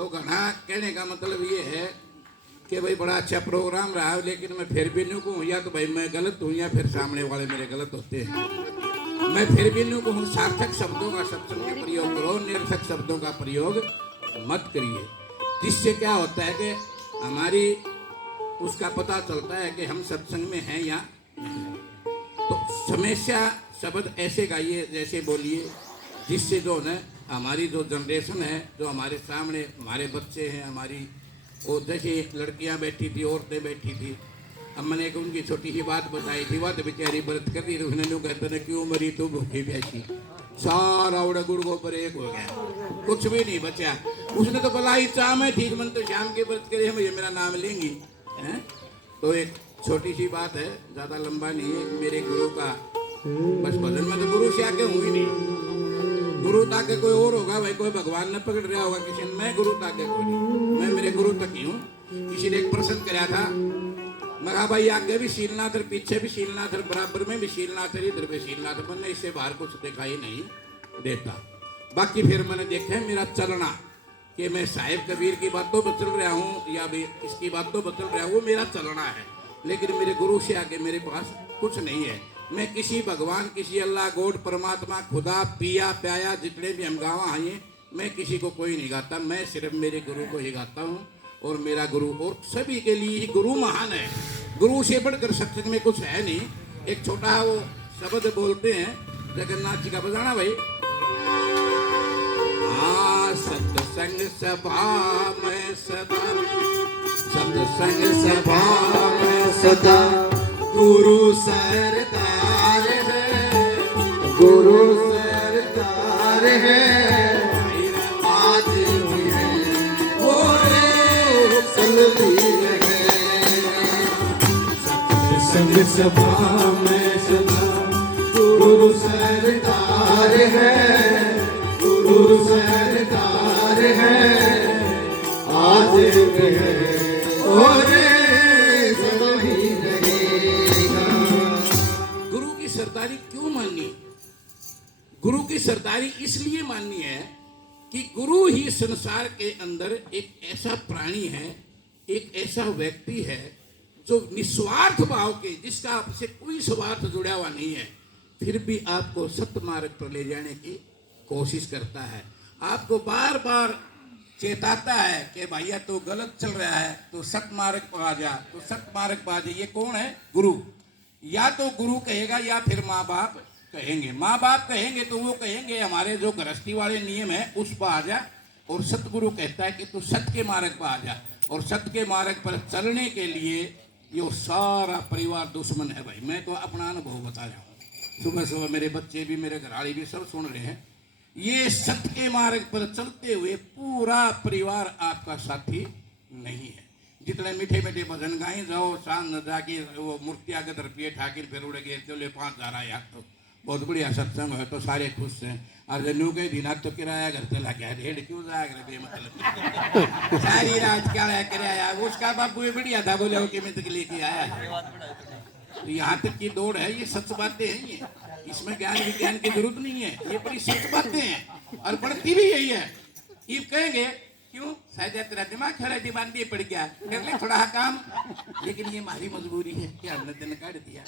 तो घना कहने का मतलब ये है कि भाई बड़ा अच्छा प्रोग्राम रहा, लेकिन मैं फिर भी नहीं कहूँ या तो भाई मैं गलत हूँ या फिर सामने वाले मेरे गलत होते हैं। मैं फिर भी नहीं कहूँ, सार्थक शब्दों का सत्संग में प्रयोग करो, निरर्थक शब्दों का प्रयोग मत करिए। जिससे क्या होता है कि हमारी उसका पता चलता है कि हम सत्संग में हैं या नहीं। तो हमेशा शब्द ऐसे गाइए, जैसे बोलिए, जिससे जो है हमारी जो जनरेशन है, जो हमारे सामने हमारे बच्चे हैं, हमारी वो जैसे लड़कियां बैठी थी, औरतें बैठी थी, अब मैंने एक उनकी छोटी सी बात बताई थी। वह तो बेचारी व्रत कर रही, उसने यूँ कहते ना क्यों मरी तू भूखी प्यासी, सारा उड़ा गुड़ गोबर एक हो गया, कुछ भी नहीं बचा। उसने तो भलाई चाह में ठीक, मन तो शाम के व्रत करे मुझे मेरा नाम लेंगी है। तो एक छोटी सी बात है, ज़्यादा लंबा नहीं है। मेरे गुरु का बस भजन में तो गुरु से आके हूँ ही नहीं, गुरु ताके कोई और होगा भाई, कोई भगवान ने पकड़ रहा होगा किसी ने, मैं गुरु ताके कोई नहीं, मैं मेरे गुरु तक ही हूँ। किसी ने एक प्रश्न कराया था, मैं कहा भाई आगे भी शीलनाथ और पीछे भी शीलनाथ और बराबर में भी शीलनाथ और इधर भी शीलनाथ, मैंने इससे बाहर कुछ दिखाई नहीं देता। बाकी फिर मैंने देखा है मेरा चलना कि मैं साहिब कबीर की बातों पर चल रहा हूँ या भी इसकी बातों पर चल रहा हूँ, वो मेरा चलना है। लेकिन मेरे गुरु से आगे मेरे पास कुछ नहीं है। मैं किसी भगवान, किसी अल्लाह, गॉड, परमात्मा, खुदा, पिया प्याया, जितने भी हम गावा हैं, मैं किसी को कोई नहीं गाता, मैं सिर्फ मेरे गुरु को ही गाता हूँ। और मेरा गुरु और सभी के लिए ही गुरु महान है। गुरु से बढ़कर सत्संग में कुछ है नहीं। एक छोटा वो शब्द बोलते हैं जगन्नाथ जी का, बजाना भाई। हाँ, सत्संग सभा में सदा, सत्संग सभा में सदा गुरु सरदार है, गुरु सरदार है, आज भी है वो रे सलवीर है। सत्संग सभा में सदा गुरु सरदार है, गुरु सरदार है, आज भी है वो रे सलवीर रहेगा। गुरु की सरदारी क्यों माननी? गुरु की सरदारी इसलिए माननी है कि गुरु ही संसार के अंदर एक ऐसा प्राणी है, एक ऐसा व्यक्ति है जो निस्वार्थ भाव के, जिसका आपसे कोई स्वार्थ जुड़ा हुआ नहीं है, फिर भी आपको सत्य मार्ग पर ले जाने की कोशिश करता है। आपको बार बार चेताता है कि भैया तो गलत चल रहा है, तो सत्य मार्ग पर आ जा, तो सत्य मार्ग पर आ जा। ये कौन है? गुरु। या तो गुरु कहेगा या फिर माँ बाप कहेंगे। माँ बाप कहेंगे तो वो कहेंगे हमारे जो गृहस्थी वाले नियम है उस पर आ जा, और सतगुरु कहता है कि तू सत्य के मार्ग पर आ जा। और सत्य के मार्ग पर चलने के लिए ये सारा परिवार दुश्मन है भाई। मैं तो अपना अनुभव बता रहा हूँ, सुबह सुबह मेरे बच्चे भी, मेरे घरवाले भी सब सुन रहे हैं। ये सत्य के मार्ग पर चलते हुए पूरा परिवार आपका साथी नहीं है। जितने मीठे मीठे भजन गाए जाओ, शान न जाके वो मूर्ति आगे तरफिए ठाकिर फिर उड़ गए चले 5,000 आया, तो बहुत बढ़िया सत्संग है तो सारे खुश हैं। और जन्नू के दिन तो किराया घर चला गया, रेड क्यों जाएगा बेमतलब सारी रात क्या किराया। उसका बापू बढ़िया था, बोले कि मैं तक लेके आया है। तो यहाँ तक की दौड़ है, ये सच बातें हैं, ये इसमें ज्ञान विज्ञान की जरूरत नहीं है, ये बड़ी सच बातें हैं और बढ़ती भी यही है। ये कहेंगे क्यों, शायद तेरा दिमाग खड़ा दीवान भी पड़ गया, कर ले थोड़ा काम, लेकिन ये हमारी मजबूरी है कि हमने दिन काट दिया।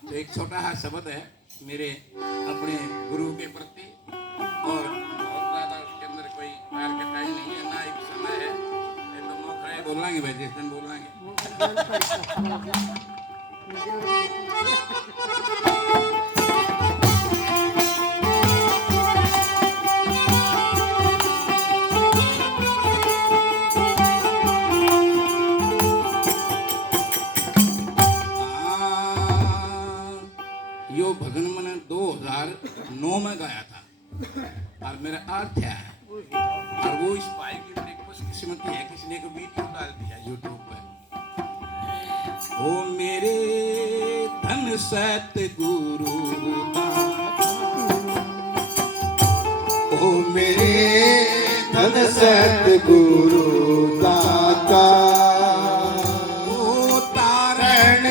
तो एक छोटा सा शब्द है मेरे अपने गुरु के प्रति, और बहुत ज्यादा उसके अंदर कोई प्यार का टाइम नहीं है, ना एक समय है, तो मौका बोलेंगे भाई, जिस दिन बोलेंगे। यो भजन मैंने 2009 में गाया था और मेरा अर्थ है, और वो इस भाई की बड़ी खुशकिस्मती है, किसी ने एक वीडियो डाल दिया यूट्यूब पे। ओ मेरे धन सतगुरु दाता, ओ मेरे धन सतगुरु दाता, ओ तारण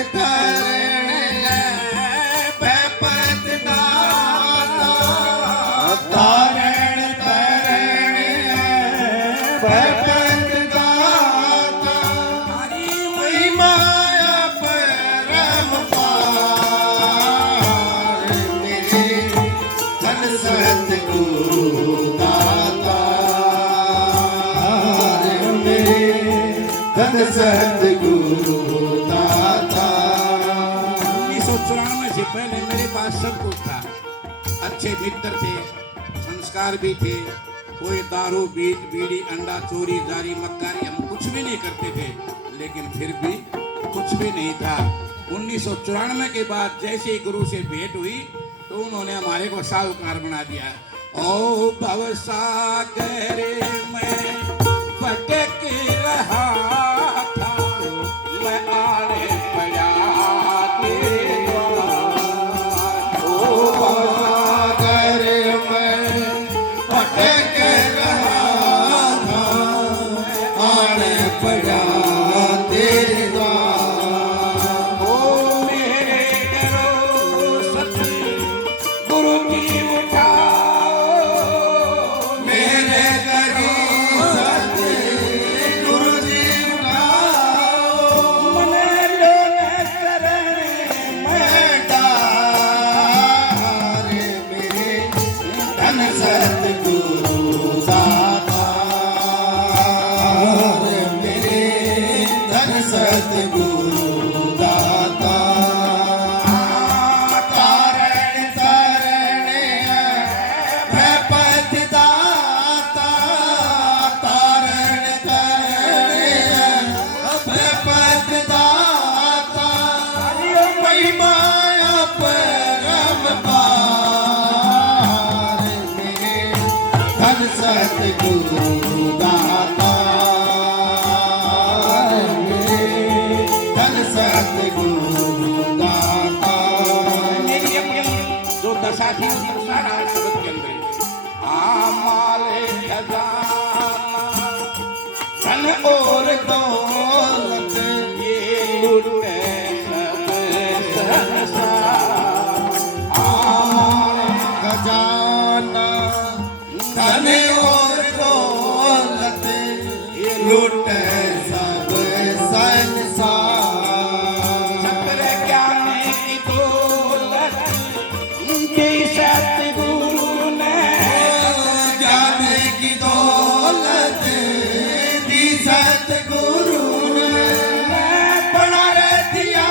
पद दाता महिमा परम पार मेरे धन सतगुरु दाता मेरे धन सतगुरु दाता। 1994 से पहले मेरे पास सब कुछ था, अच्छे मित्र थे, संस्कार भी थे, कोई दारू बीड़ी अंडा चोरी जारी मक्कारी हम कुछ भी नहीं करते थे, लेकिन फिर भी कुछ भी नहीं था। 1994 के बाद जैसे ही गुरु से भेंट हुई तो उन्होंने हमारे को साहूकार बना दिया। ओ भवसागर में भटक रहा था, मैं आने पड़ा तेरे द्वार। ओ भवसागर में भटक रहा था, आने पड़ा तेरे द्वार। ओ मेरे करो सती गुरु की उठाओ, मेरे करो सती गुरु जी उठाओ। मन लो न शरण मैं डारे मेरे धन सतगुरु दाता मेरे धन सतगुरु दाता। तारण तरण भय पद दाता तारण तरण भय पद दाता महिमा परम पार मेरे धन सतगुरु दाता मेरे धन सतगुरु दाता। मेरी अपनी जो दशा थी उसका सारा शब्द के अंदर है। आमाले खजाना धन और दौलत ये लूटे सब संसार। आमाले खजाना धन और दौलत लूटे सब संसार। छत्र ज्ञान की दौलत की सतगुरु ने ज्ञान की दौलत दी सतगुरु ने बना रे दिया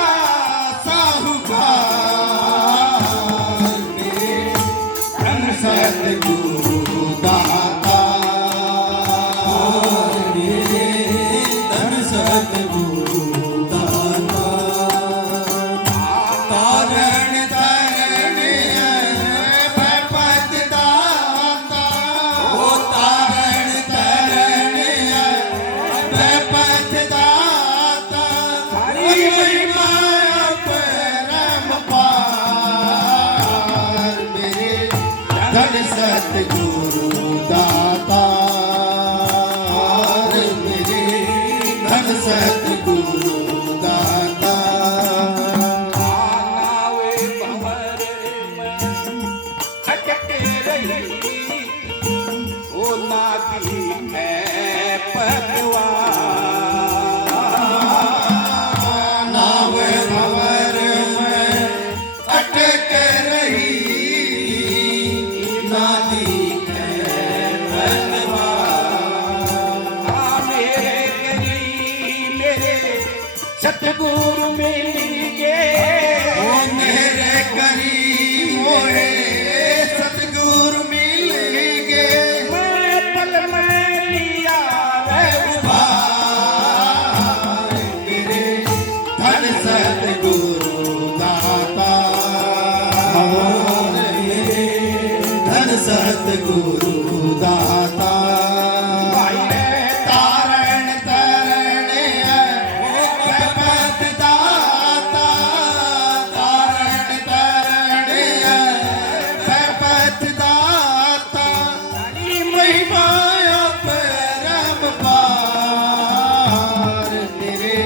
साहूकार मेरे धन सतगुरु दाता मेरे धन सतगुरु दाता। तारण तरण भय पद दाता ओ तारण तरण भय पद दाता महिमा परम पार मेरे धन सतगुरु दाता मेरे धन सतगुरु दाता। आनावे भंवर में अटक रही वो नादी है पगवान। नाव भंवर में अटक रही नादी है भगवान। मेरे गरीब मेरे सतगुरु मिल गए। ओ मेरे करीब मोहे सतगुरु मिल गए। मैं पल में लिया रे उबार मेरे धन सतगुरु दाता मेरे धन सतगुरु दाता। तारण तरण भय पद दाता तारण तरण भय पद दाता महिमा परम पार मेरे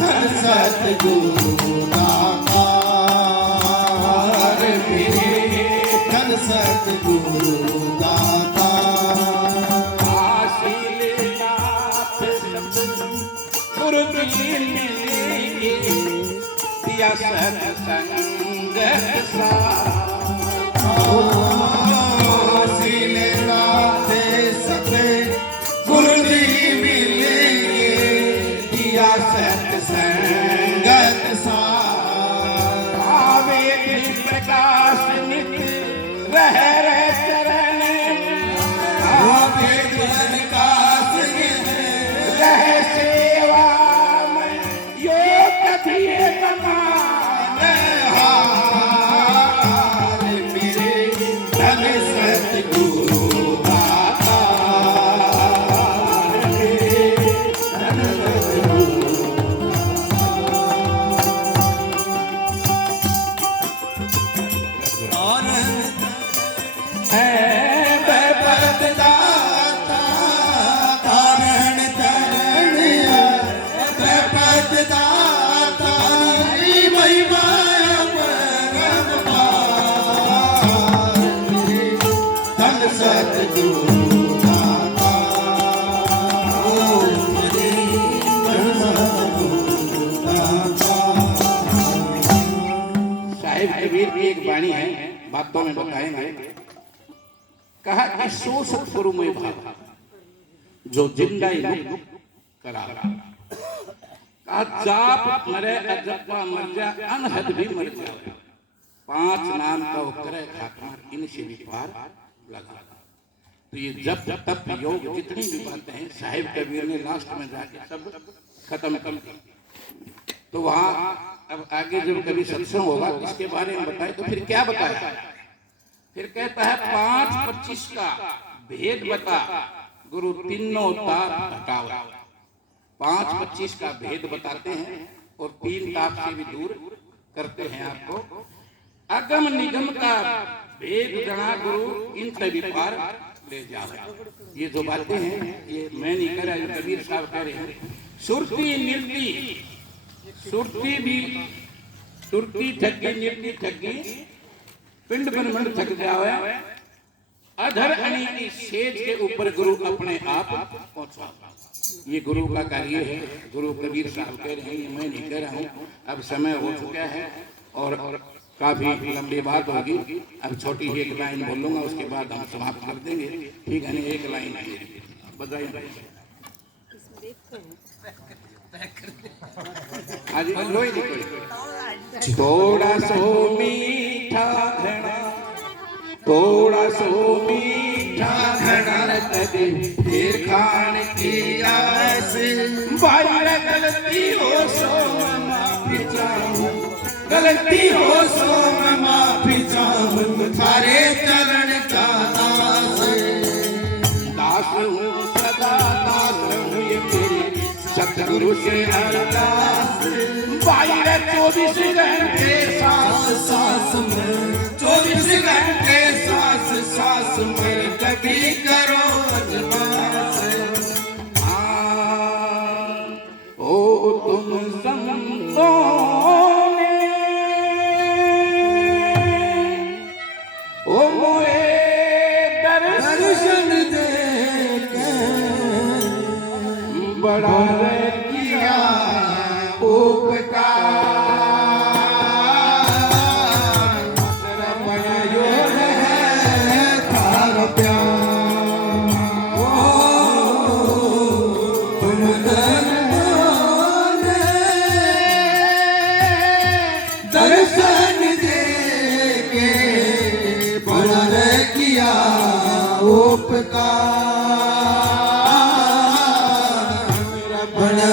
धन सतगुरु दाता मेरे धन सतगुरु दाता। आशील सत्संग सा सीले राते सते गुरु जी मिलेंगे दिया सत्संगत सा आवे प्रकाश नित रह चरण आवे प्रकाश नित रह सेवा में यो कभी मेरे धन सतगुरु दाता और है बपत दाता कारण तरण बपत दाता महिमा धन सतगुरु दाता साहिब कबीर की एक वाणी है, बातों में बताएंगे। कहा कि सो सतगुरु में भाव जो जिंदा मुक्त करा। कहा जाप मरे अजपा मर जा अनहद भी मर जाए। 5 नाम का करे खाकर इनसे भी पार लगा। तो ये जब तप योग जितनी भी बातें हैं साहिब कबीर ने लास्ट में जाके सब खत्म कर दी। तो वहां अब आगे जब कभी सत्संग होगा इसके बारे में बताए तो फिर क्या बताया। फिर कहता है 5-25 का भेद बता गुरु तीनों ताप हटाओ। 5-25 का भेद बताते हैं और 3 ताप से भी दूर करते हैं आपको। अगम निगम का भेद जना गुरु इन सभी पार ले जाओ। ये जो बातें हैं ये मैं नहीं कह रहा, कबीर साहब कह रहे हैं। सुरती निर्ती सुरती भी सुरती ठगी निर्ती ठगी पिंड ब्रह्मंड थक जावे। अधर अणी की सेज के ऊपर गुरु अपने आप पहुंचा। ये गुरु का कार्य है। गुरु कबीर साहब कह रहे हैं, मैं नहीं कह रहा हूँ। अब समय हो चुका है और काफी लंबी बात होगी। अब छोटी एक लाइन बोलूंगा उसके बाद हम समाप्त कर देंगे। ठीक है ना, एक लाइन बताइए। आज थोड़ा सो मीठा घड़ा थोड़ा सो मीठा घड़ा कदे फिर खान की आस बाहर गलती हो सो माफी चाहूं गलती हो सो मैं माफी चाहूं थारे चरण का दास हूँ सदा दास हूँ ये मेरी सतगुरु से अरदास। 24 घंटे सांस सांस में 24 घंटे सांस सांस में कभी करो अजमास। ओ तुम संतों ने ओ मोए दर्शन दे बड़ा किया उपकार। बड़ा यो है थारा प्यार। ओ तुम दर्शन दे के बड़ा किया उपकार। बड़ा